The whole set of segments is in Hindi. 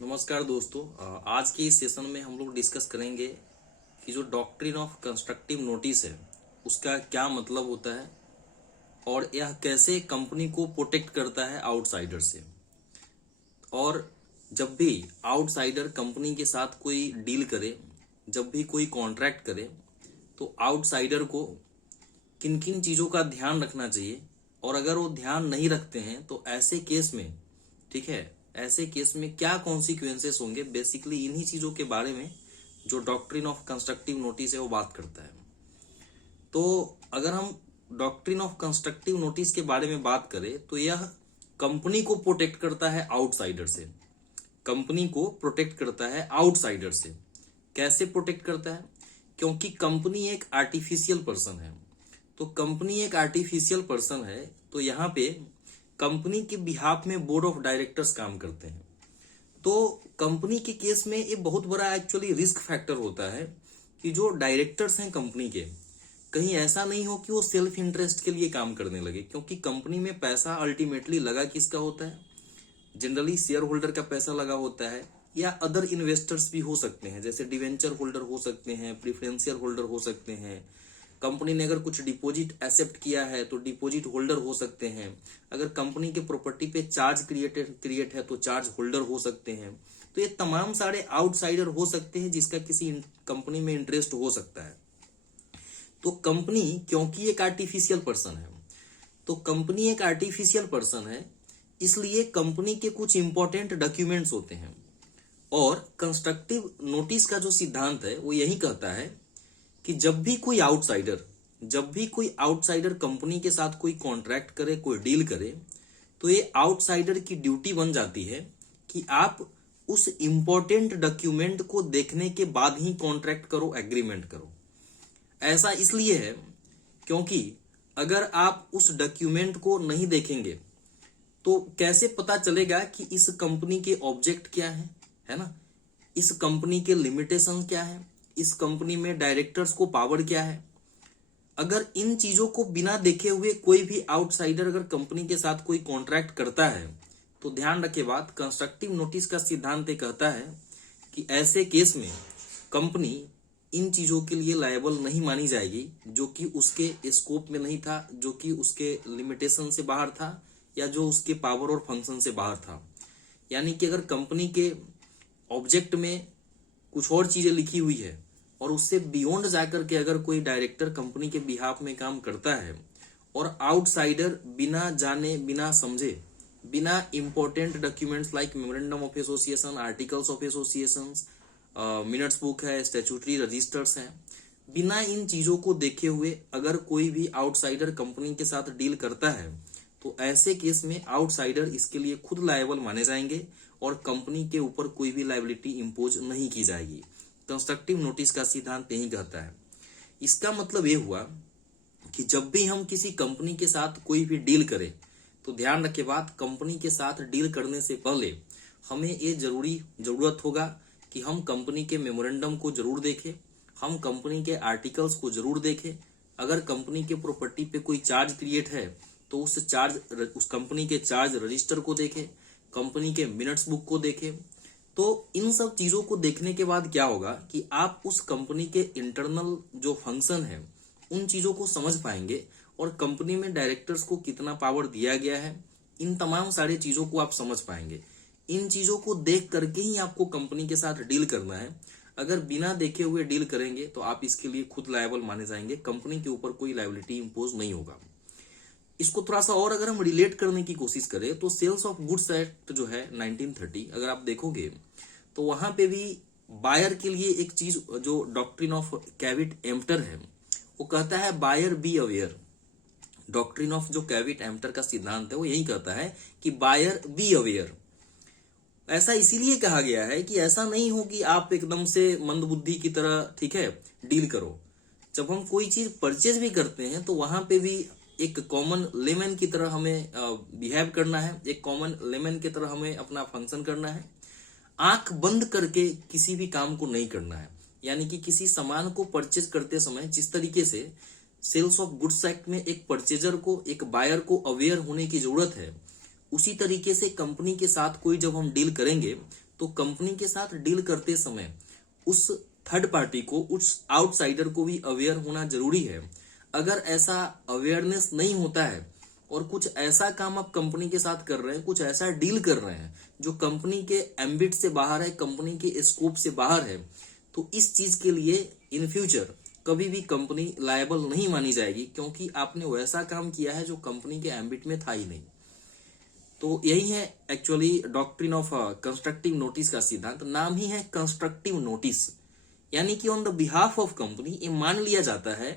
नमस्कार दोस्तों। आज के इस सेशन में हम लोग डिस्कस करेंगे कि जो डॉक्ट्रिन ऑफ कंस्ट्रक्टिव नोटिस है उसका क्या मतलब होता है और यह कैसे कंपनी को प्रोटेक्ट करता है आउटसाइडर से। और जब भी आउटसाइडर कंपनी के साथ कोई डील करे, जब भी कोई कॉन्ट्रैक्ट करे, तो आउटसाइडर को किन किन चीज़ों का ध्यान रखना चाहिए और अगर वो ध्यान नहीं रखते हैं तो ऐसे केस में, ठीक है, ऐसे केस में क्या कॉन्सिक्वेंसेस होंगे। बेसिकली इन्हीं चीज़ों के बारे में जो डॉक्ट्रिन ऑफ कंस्ट्रक्टिव नोटिस है वो बात करता है। तो अगर हम डॉक्ट्रिन ऑफ कंस्ट्रक्टिव नोटिस के बारे में बात करें तो यह कंपनी को प्रोटेक्ट करता है आउटसाइडर से। कंपनी को प्रोटेक्ट करता है आउटसाइडर से। कैसे प्रोटेक्ट करता है? क्योंकि कंपनी एक आर्टिफिशियल पर्सन है। तो कंपनी एक आर्टिफिशियल पर्सन है तो यहाँ पे कंपनी के बिहाफ में बोर्ड ऑफ डायरेक्टर्स काम करते हैं। तो कंपनी के केस में ये बहुत बड़ा एक्चुअली रिस्क फैक्टर होता है कि जो डायरेक्टर्स हैं कंपनी के, कहीं ऐसा नहीं हो कि वो सेल्फ इंटरेस्ट के लिए काम करने लगे, क्योंकि कंपनी में पैसा अल्टीमेटली लगा किसका होता है? जनरली शेयर होल्डर का पैसा लगा होता है या अदर इन्वेस्टर्स भी हो सकते हैं, जैसे डिवेंचर होल्डर हो सकते हैं, प्रिफरेंशियल होल्डर हो सकते हैं। कंपनी ने अगर कुछ डिपॉजिट एक्सेप्ट किया है तो डिपॉजिट होल्डर हो सकते हैं। अगर कंपनी के प्रॉपर्टी पे चार्ज क्रिएट है तो चार्ज होल्डर हो सकते हैं। तो ये तमाम सारे आउटसाइडर हो सकते हैं जिसका किसी कंपनी में इंटरेस्ट हो सकता है। तो कंपनी क्योंकि एक आर्टिफिशियल पर्सन है, तो कंपनी एक आर्टिफिशियल पर्सन है, इसलिए कंपनी के कुछ इंपॉर्टेंट डॉक्यूमेंट्स होते हैं। और कंस्ट्रक्टिव नोटिस का जो सिद्धांत है वो यही कहता है कि जब भी कोई आउटसाइडर कंपनी के साथ कोई कॉन्ट्रैक्ट करे, कोई डील करे, तो ये आउटसाइडर की ड्यूटी बन जाती है कि आप उस इंपॉर्टेंट डॉक्यूमेंट को देखने के बाद ही कॉन्ट्रैक्ट करो, एग्रीमेंट करो। ऐसा इसलिए है क्योंकि अगर आप उस डॉक्यूमेंट को नहीं देखेंगे तो कैसे पता चलेगा कि इस कंपनी के ऑब्जेक्ट क्या है ना, इस कंपनी के लिमिटेशन क्या है, इस कंपनी में डायरेक्टर्स को पावर क्या है। अगर इन चीजों को बिना देखे हुए कोई भी आउटसाइडर अगर कंपनी के साथ कोई कॉन्ट्रैक्ट करता है तो ध्यान रखे बात, कंस्ट्रक्टिव नोटिस का सिद्धांत कहता है कि ऐसे केस में कंपनी इन चीजों के लिए लायबल नहीं मानी जाएगी जो कि उसके स्कोप में नहीं था, जो कि उसके लिमिटेशन से बाहर था या जो उसके पावर और फंक्शन से बाहर था। यानी कि अगर कंपनी के ऑब्जेक्ट में कुछ और चीजें लिखी हुई है और उससे बियॉन्ड जाकर के अगर कोई डायरेक्टर कंपनी के बिहाफ में काम करता है और आउटसाइडर बिना जाने, बिना समझे, बिना important documents like memorandum of association, articles of association, minutes book है, स्टैट्यूटरी रजिस्टर्स हैं, बिना इन चीजों को देखे हुए अगर कोई भी आउटसाइडर कंपनी के साथ डील करता है तो ऐसे केस में आउटसाइडर इसके लिए खुद लायबल माने जाएंगे और कंपनी के ऊपर कोई भी लायबिलिटी इंपोज नहीं की जाएगी। कंस्ट्रक्टिव नोटिस का सिद्धांत यही कहता है। इसका मतलब ये हुआ कि जब भी हम किसी कंपनी के साथ कोई भी डील करें तो ध्यान रखे बात, कंपनी के साथ डील करने से पहले हमें ये जरूरत होगा कि हम कंपनी के मेमोरेंडम को जरूर देखें, हम कंपनी के आर्टिकल्स को जरूर देखें। अगर कंपनी के प्रॉपर्टी पे कोई चार्ज क्रिएट है तो उस कंपनी के चार्ज रजिस्टर को देखें, कंपनी के मिनट्स बुक को देखें। तो इन सब चीजों को देखने के बाद क्या होगा कि आप उस कंपनी के इंटरनल जो फंक्शन है उन चीजों को समझ पाएंगे और कंपनी में डायरेक्टर्स को कितना पावर दिया गया है, इन तमाम सारी चीजों को आप समझ पाएंगे। इन चीजों को देख करके ही आपको कंपनी के साथ डील करना है। अगर बिना देखे हुए डील करेंगे तो आप इसके लिए खुद लायबल माने जाएंगे, कंपनी के ऊपर कोई लायबिलिटी इंपोज नहीं होगा। इसको थोड़ा सा और अगर हम रिलेट करने की कोशिश करें तो सेल्स ऑफ गुड्स एक्ट जो है 1930, अगर आप देखोगे तो वहां पे भी बायर के लिए एक चीज जो डॉक्ट्रिन ऑफ कैविट एम्प्टर है वो कहता है buyer be aware. Doctrine of जो कैविट एम्प्टर का सिद्धांत है वो यही कहता है कि बायर बी अवेयर। ऐसा इसीलिए कहा गया है कि ऐसा नहीं हो कि आप एकदम से मंदबुद्धि की तरह, ठीक है, डील करो। जब हम कोई चीज परचेज भी करते हैं तो वहां पे भी एक कॉमन लेमन की तरह हमें बिहेव करना है, एक कॉमन लेमन की तरह हमें अपना फंक्शन करना है। आंख बंद करके किसी भी काम को नहीं करना है। यानी कि किसी सामान को परचेज करते समय जिस तरीके से सेल्स ऑफ गुड्स एक्ट में एक परचेजर को, एक बायर को अवेयर होने की जरूरत है, उसी तरीके से कंपनी के साथ कोई जब हम डील करेंगे तो कंपनी के साथ डील करते समय उस थर्ड पार्टी को, उस आउटसाइडर को भी अवेयर होना जरूरी है। अगर ऐसा अवेयरनेस नहीं होता है और कुछ ऐसा काम आप कंपनी के साथ कर रहे हैं, कुछ ऐसा डील कर रहे हैं जो कंपनी के एम्बिट से बाहर है, कंपनी के स्कोप से बाहर है, तो इस चीज के लिए इन फ्यूचर कभी भी कंपनी लायबल नहीं मानी जाएगी, क्योंकि आपने वैसा काम किया है जो कंपनी के एम्बिट में था ही नहीं। तो यही है actually doctrine of constructive notice का सिद्धांत। नाम ही है कंस्ट्रक्टिव नोटिस, यानी कि on the behalf of company ये मान लिया जाता है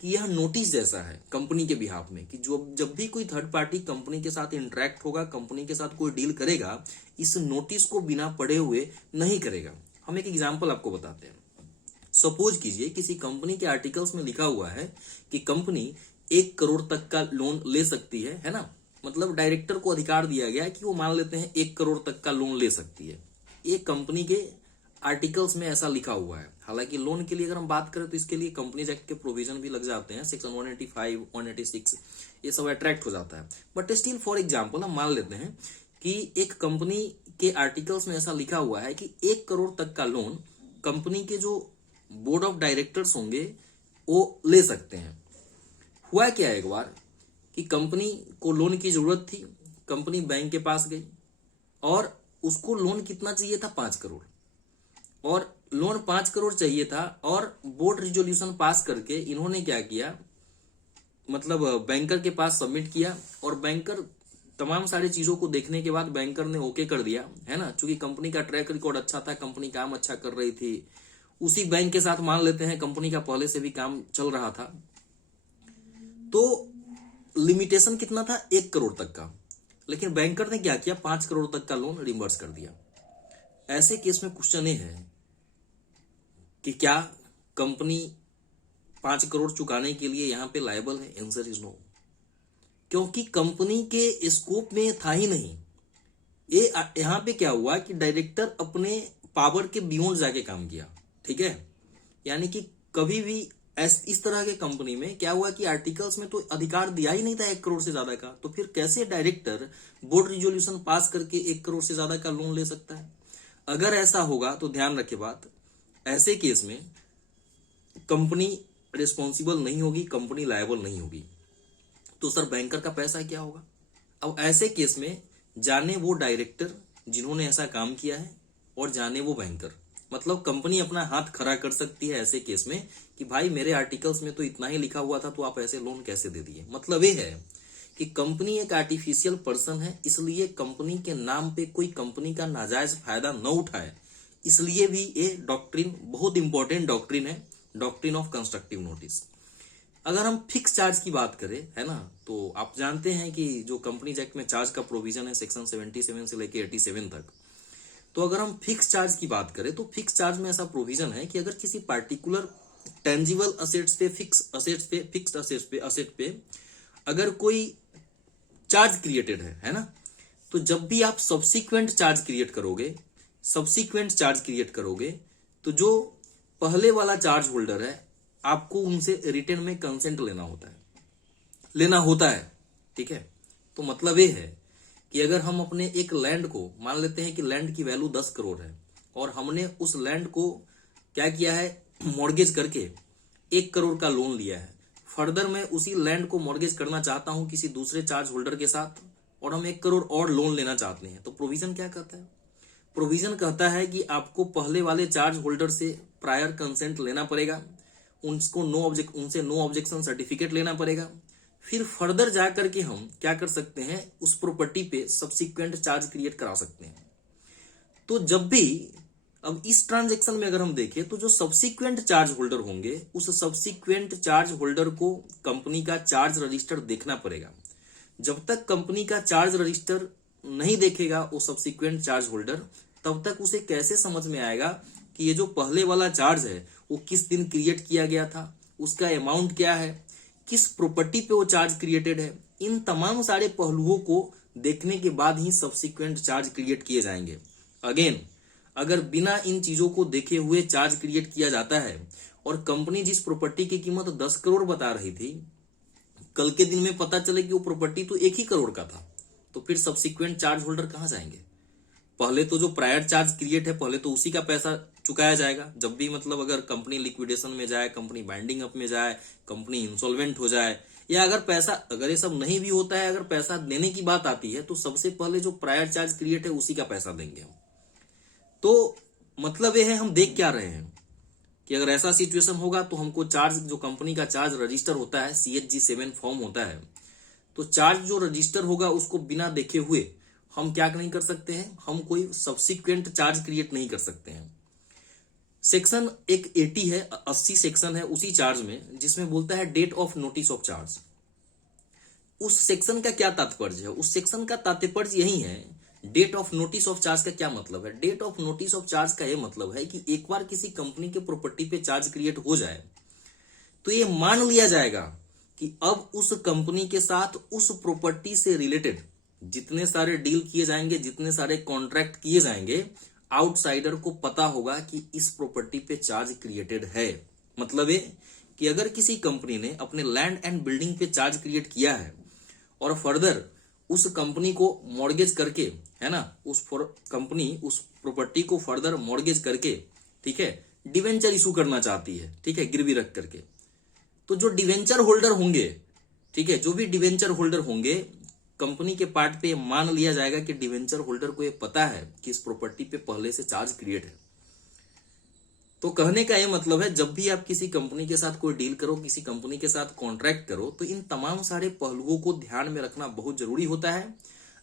कि यह नोटिस जैसा है कंपनी के बिहाफ में, कि जो जब भी कोई थर्ड पार्टी कंपनी के साथ इंटरेक्ट होगा, कंपनी के साथ कोई डील करेगा, इस नोटिस को बिना पढ़े हुए नहीं करेगा। हम एक एग्जांपल आपको बताते हैं। सपोज कीजिए किसी कंपनी के आर्टिकल्स में लिखा हुआ है कि कंपनी 1 करोड़ तक का लोन ले सकती है ना, मतलब डायरेक्टर को अधिकार दिया गया है कि वो मान लेते हैं 1 करोड़ तक का लोन ले सकती है। ये कंपनी के आर्टिकल्स में ऐसा लिखा हुआ है। हालांकि लोन के लिए अगर हम बात करें तो इसके लिए कंपनीज एक्ट के प्रोविजन भी लग जाते हैं, सेक्शन 185, 186, ये सब अट्रैक्ट हो जाता है। बट स्टिल फॉर एग्जांपल हम मान लेते हैं कि एक कंपनी के आर्टिकल्स में ऐसा लिखा हुआ है कि 1 करोड़ तक का लोन कंपनी के जो बोर्ड ऑफ डायरेक्टर्स होंगे वो ले सकते हैं। हुआ क्या एक बार कि कंपनी को लोन की जरूरत थी, कंपनी बैंक के पास गई और उसको लोन कितना चाहिए था, 5 करोड़, और लोन 5 करोड़ चाहिए था। और बोर्ड रिजोल्यूशन पास करके इन्होंने क्या किया, मतलब बैंकर के पास सबमिट किया, और बैंकर तमाम सारी चीजों को देखने के बाद बैंकर ने ओके कर दिया, है ना। चूंकि कंपनी का ट्रैक रिकॉर्ड अच्छा था, कंपनी काम अच्छा कर रही थी, उसी बैंक के साथ मान लेते हैं कंपनी का पहले से भी काम चल रहा था, तो लिमिटेशन कितना था, 1 करोड़ तक का। लेकिन बैंकर ने क्या किया, 5 करोड़ तक का लोन रिम्बर्स कर दिया। ऐसे केस में क्वेश्चन ये है कि क्या कंपनी 5 करोड़ चुकाने के लिए यहां पे लायबल है? आंसर इज नो, क्योंकि कंपनी के स्कोप में था ही नहीं। ये यहां पे क्या हुआ कि डायरेक्टर अपने पावर के बियॉन्ड जाके काम किया, ठीक है। यानी कि कभी भी इस तरह के कंपनी में क्या हुआ कि आर्टिकल्स में तो अधिकार दिया ही नहीं था 1 करोड़ से ज्यादा का, तो फिर कैसे डायरेक्टर बोर्ड रिजोल्यूशन पास करके 1 करोड़ से ज्यादा का लोन ले सकता है? अगर ऐसा होगा तो ध्यान रखे बात, ऐसे केस में कंपनी रिस्पॉन्सिबल नहीं होगी, कंपनी लायबल नहीं होगी। तो सर बैंकर का पैसा क्या होगा? अब ऐसे केस में जाने वो डायरेक्टर जिन्होंने ऐसा काम किया है और जाने वो बैंकर, मतलब कंपनी अपना हाथ खड़ा कर सकती है ऐसे केस में कि भाई मेरे आर्टिकल्स में तो इतना ही लिखा हुआ था, तो आप ऐसे लोन कैसे दे दिए। मतलब ये है कि कंपनी एक आर्टिफिशियल पर्सन है, इसलिए कंपनी के नाम पे कोई कंपनी का नाजायज फायदा न उठाए। इसलिए भी ये डॉक्ट्रिन बहुत इंपॉर्टेंट डॉक्ट्रिन है, डॉक्ट्रिन ऑफ कंस्ट्रक्टिव नोटिस। अगर हम फिक्स चार्ज की बात करें, है ना, तो आप जानते हैं कि जो कंपनीज एक्ट में चार्ज का प्रोविजन है सेक्शन 77 से लेके 87 तक। तो अगर हम फिक्स चार्ज की बात करें तो फिक्स चार्ज में ऐसा प्रोविजन है कि अगर किसी पार्टिकुलर टेंजिबल असेट्स पे, फिक्स्ड असेट पे अगर कोई चार्ज क्रिएटेड है ना, तो जब भी आप सब्सिक्वेंट चार्ज क्रिएट करोगे तो जो पहले वाला चार्ज होल्डर है आपको उनसे रिटर्न में कंसेंट लेना होता है, ठीक है। तो मतलब ये है कि अगर हम अपने एक लैंड को, मान लेते हैं कि लैंड की वैल्यू 10 करोड़ है और हमने उस लैंड को क्या किया है, मॉर्गेज करके 1 करोड़ का लोन लिया है। फर्दर मैं उसी लैंड को मॉर्गेज करना चाहता हूं किसी दूसरे चार्ज होल्डर के साथ और हम 1 करोड़ और लोन लेना चाहते हैं, तो प्रोविजन क्या कहता है? प्रोविजन कहता है कि आपको पहले वाले चार्ज होल्डर से प्रायर कंसेंट लेना पड़ेगा, उनसे नो ऑब्जेक्शन सर्टिफिकेट लेना पड़ेगा। फिर फर्दर जाकर के हम क्या कर सकते हैं, उस प्रॉपर्टी पे सब्सिक्वेंट चार्ज क्रिएट करा सकते हैं। तो जब भी अब इस ट्रांजैक्शन में अगर हम देखें तो जो सब्सिक्वेंट चार्ज होल्डर होंगे, उस सब्सिक्वेंट चार्ज होल्डर को कंपनी का चार्ज रजिस्टर देखना पड़ेगा। जब तक कंपनी का चार्ज रजिस्टर नहीं देखेगा वो सब्सिक्वेंट चार्ज होल्डर, तब तक उसे कैसे समझ में आएगा कि ये जो पहले वाला चार्ज है वो किस दिन क्रिएट किया गया था, उसका अमाउंट क्या है, किस प्रॉपर्टी पे वो चार्ज क्रिएटेड है। इन तमाम सारे पहलुओं को देखने के बाद ही सब्सिक्वेंट चार्ज क्रिएट किए जाएंगे। अगेन, अगर बिना इन चीजों को देखे हुए चार्ज क्रिएट किया जाता है और कंपनी जिस प्रॉपर्टी की कीमत 10 करोड़ बता रही थी, कल के दिन में पता चले कि वो प्रॉपर्टी तो 1 ही करोड़ का था, तो फिर सब्सिक्वेंट चार्ज होल्डर कहां जाएंगे? पहले तो जो प्रायर चार्ज क्रिएट है पहले तो उसी का पैसा चुकाया जाएगा। जब भी मतलब अगर कंपनी लिक्विडेशन में जाए, कंपनी बाइंडिंग अप में जाए, कंपनी इंसॉल्वेंट हो जाए, या अगर ये सब नहीं भी होता है, अगर पैसा देने की बात आती है तो सबसे पहले जो प्रायर चार्ज क्रिएट है उसी का पैसा देंगे हम। तो मतलब ये है हम देख क्या रहे हैं कि अगर ऐसा सिचुएशन होगा तो हमको चार्ज, जो कंपनी का चार्ज रजिस्टर होता है, CHG 7 फॉर्म होता है, तो चार्ज जो रजिस्टर होगा उसको बिना देखे हुए हम क्या नहीं कर सकते हैं, हम कोई सब्सिक्वेंट चार्ज क्रिएट नहीं कर सकते हैं। सेक्शन एक 80 है, 80 सेक्शन है उसी चार्ज में, जिसमें बोलता है date of notice of charge. उस सेक्शन का क्या तात्पर्य है? उस सेक्शन का तात्पर्य यही है। Date of notice of charge का क्या मतलब है? Date of notice of charge का यह मतलब है कि एक बार किसी कंपनी के प्रॉपर्टी पे चार्ज क्रिएट हो जाए तो ये मान लिया जाएगा कि अब उस कंपनी के साथ उस प्रॉपर्टी से रिलेटेड जितने सारे डील किए जाएंगे, जितने सारे कॉन्ट्रैक्ट किए जाएंगे, आउटसाइडर को पता होगा कि इस प्रॉपर्टी पे चार्ज क्रिएटेड है। मतलब ये कि अगर किसी कंपनी ने अपने लैंड एंड बिल्डिंग पे चार्ज क्रिएट किया है और फर्दर उस कंपनी को मॉर्गेज करके, है ना, उस कंपनी उस प्रॉपर्टी को फर्दर मॉर्गेज करके, ठीक है, डिवेंचर इशू करना चाहती है, ठीक है, गिरवी रख करके, तो जो डिवेंचर होल्डर होंगे, ठीक है, जो भी डिवेंचर होल्डर होंगे, कंपनी के पार्ट पे मान लिया जाएगा कि डिवेंचर होल्डर को ये पता है कि इस प्रॉपर्टी पे पहले से चार्ज क्रिएट है। तो कहने का ये मतलब है जब भी आप किसी कंपनी के साथ कोई डील करो, किसी कंपनी के साथ कॉन्ट्रैक्ट करो, तो इन तमाम सारे पहलुओं को ध्यान में रखना बहुत जरूरी होता है।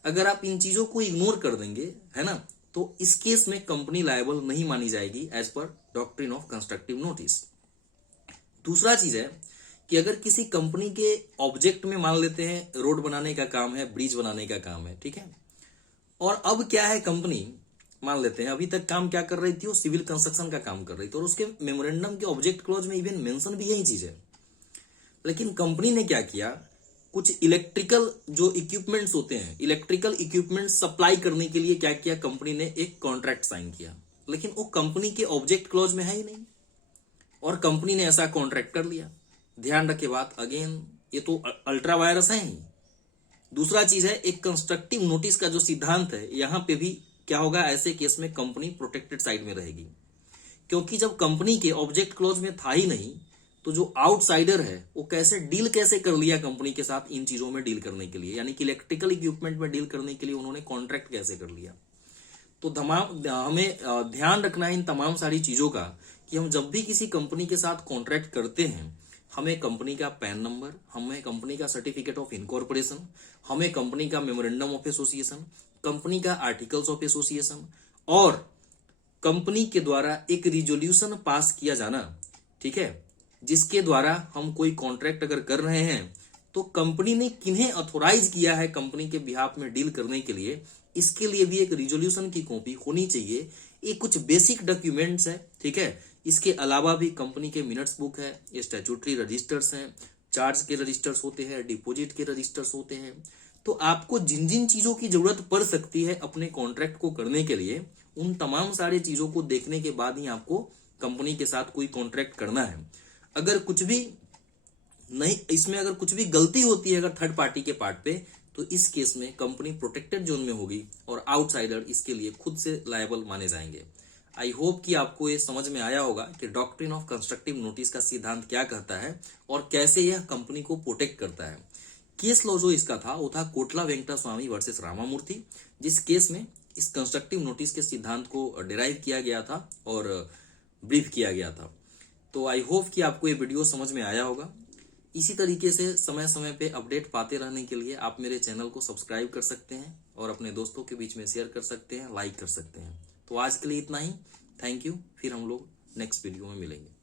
अगर आप इन चीजों को इग्नोर कर देंगे, है ना, तो इस केस में कंपनी लायबल नहीं मानी जाएगी as per doctrine of constructive notice. दूसरा चीज है कि अगर किसी कंपनी के ऑब्जेक्ट में मान लेते हैं रोड बनाने का काम है, ब्रिज बनाने का काम है, ठीक है, और अब क्या है, कंपनी मान लेते हैं अभी तक काम क्या कर रही थी, वो सिविल कंस्ट्रक्शन का काम कर रही थी और उसके मेमोरेंडम के ऑब्जेक्ट क्लॉज में इवन मेंशन भी यही चीज है। लेकिन कंपनी ने क्या किया, कुछ इलेक्ट्रिकल जो इक्विपमेंट्स होते हैं, इलेक्ट्रिकल इक्विपमेंट सप्लाई करने के लिए क्या किया, कंपनी ने एक कॉन्ट्रैक्ट साइन किया, लेकिन वो कंपनी के ऑब्जेक्ट क्लॉज में है ही नहीं और कंपनी ने ऐसा कॉन्ट्रैक्ट कर लिया। ध्यान रखे बात, अगेन ये तो अल्ट्रा वायरस है ही। दूसरा चीज है एक कंस्ट्रक्टिव नोटिस का जो सिद्धांत है, यहां पे भी क्या होगा, ऐसे केस में कंपनी प्रोटेक्टेड साइड में रहेगी, क्योंकि जब कंपनी के ऑब्जेक्ट क्लॉज में था ही नहीं तो जो आउटसाइडर है वो कैसे कर लिया कंपनी के साथ इन चीजों में डील करने के लिए, यानी कि इलेक्ट्रिकल इक्विपमेंट में डील करने के लिए उन्होंने कॉन्ट्रैक्ट कैसे कर लिया। तो हमें ध्यान रखना है इन तमाम सारी चीजों का कि हम जब भी किसी कंपनी के साथ कॉन्ट्रैक्ट करते हैं, हमें कंपनी का पैन नंबर, हमें कंपनी का सर्टिफिकेट ऑफ इनकॉर्पोरेशन, हमें कंपनी का मेमोरेंडम ऑफ एसोसिएशन, कंपनी का आर्टिकल्स ऑफ एसोसिएशन और कंपनी के द्वारा एक रिजोल्यूशन पास किया जाना, ठीक है, जिसके द्वारा हम कोई कॉन्ट्रैक्ट अगर कर रहे हैं तो कंपनी ने किन्हें ऑथोराइज किया है कंपनी के बिहाफ में डील करने के लिए, इसके लिए भी एक रिजोल्यूशन की कॉपी होनी चाहिए। ये कुछ बेसिक डॉक्यूमेंट्स है, ठीक है। इसके अलावा भी कंपनी के मिनट्स बुक है, स्टैट्यूटरी रजिस्टर्स हैं, चार्ज के रजिस्टर्स होते हैं, डिपॉजिट के रजिस्टर्स होते हैं। तो आपको जिन जिन चीजों की जरूरत पड़ सकती है अपने कॉन्ट्रैक्ट को करने के लिए, उन तमाम सारे चीजों को देखने के बाद ही आपको कंपनी के साथ कोई कॉन्ट्रैक्ट करना है। अगर कुछ भी नहीं, इसमें अगर कुछ भी गलती होती है अगर थर्ड पार्टी के पार्ट पे, तो इस केस में कंपनी प्रोटेक्टेड जोन में होगी और आउटसाइडर इसके लिए खुद से लायबल माने जाएंगे। आई होप कि आपको ये समझ में आया होगा कि डॉक्ट्रिन ऑफ कंस्ट्रक्टिव नोटिस का सिद्धांत क्या कहता है और कैसे यह कंपनी को प्रोटेक्ट करता है। केस लॉ जो इसका था वो था कोटला वेंकटा स्वामी वर्सेस रामामूर्ति, जिस केस में इस कंस्ट्रक्टिव नोटिस के सिद्धांत को डिराइव किया गया था और ब्रीफ किया गया था। तो आई होप कि आपको ये वीडियो समझ में आया होगा। इसी तरीके से समय समय पे अपडेट पाते रहने के लिए आप मेरे चैनल को सब्सक्राइब कर सकते हैं और अपने दोस्तों के बीच में शेयर कर सकते हैं, लाइक कर सकते हैं। तो आज के लिए इतना ही, थैंक यू। फिर हम लोग नेक्स्ट वीडियो में मिलेंगे।